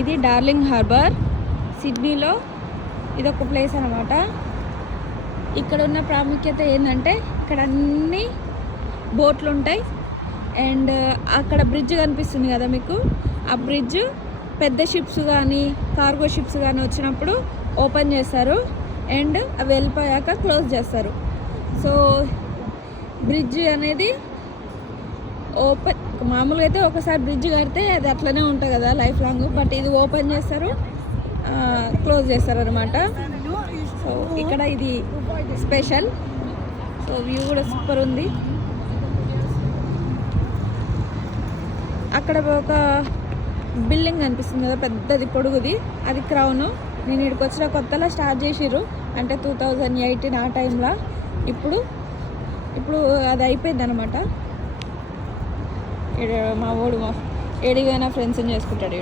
ఇది darling harbour సిడ్నీలో ఇదొక ప్లేస్ అనమాట. ఇక్కడ ఉన్న ప్రాముఖ్యత ఏంటంటే ఇక్కడ అన్ని బోట్లు ఉంటాయి. అండ్ అక్కడ బ్రిడ్జ్ కనిపిస్తుంది కదా మీకు, ఆ బ్రిడ్జ్ పెద్ద షిప్స్ కానీ కార్గో షిప్స్ కానీ వచ్చినప్పుడు ఓపెన్ చేస్తారు అండ్ అవి వెళ్ళిపోయాక క్లోజ్ చేస్తారు. సో బ్రిడ్జ్ అనేది ఓపెన్, మామూలుగా అయితే ఒకసారి బ్రిడ్జ్ కడితే అది అట్లనే ఉంటుంది కదా లైఫ్ లాంగ్, బట్ ఇది ఓపెన్ చేస్తారు క్లోజ్ చేస్తారు అనమాట. సో ఇక్కడ ఇది స్పెషల్. సో వ్యూ కూడా సూపర్ ఉంది. అక్కడ ఒక బిల్డింగ్ కనిపిస్తుంది కదా పెద్దది పొడుగుది, అది క్రౌన్. నేను ఇక్కడికి వచ్చిన కొత్తలో స్టార్ట్ చేసిర్రు, అంటే 2018 ఆ టైంలో. ఇప్పుడు అది అయిపోయింది అనమాట. మా వాడు ఏడిగైనా ఫ్రెండ్స్ని చేసుకుంటాడు.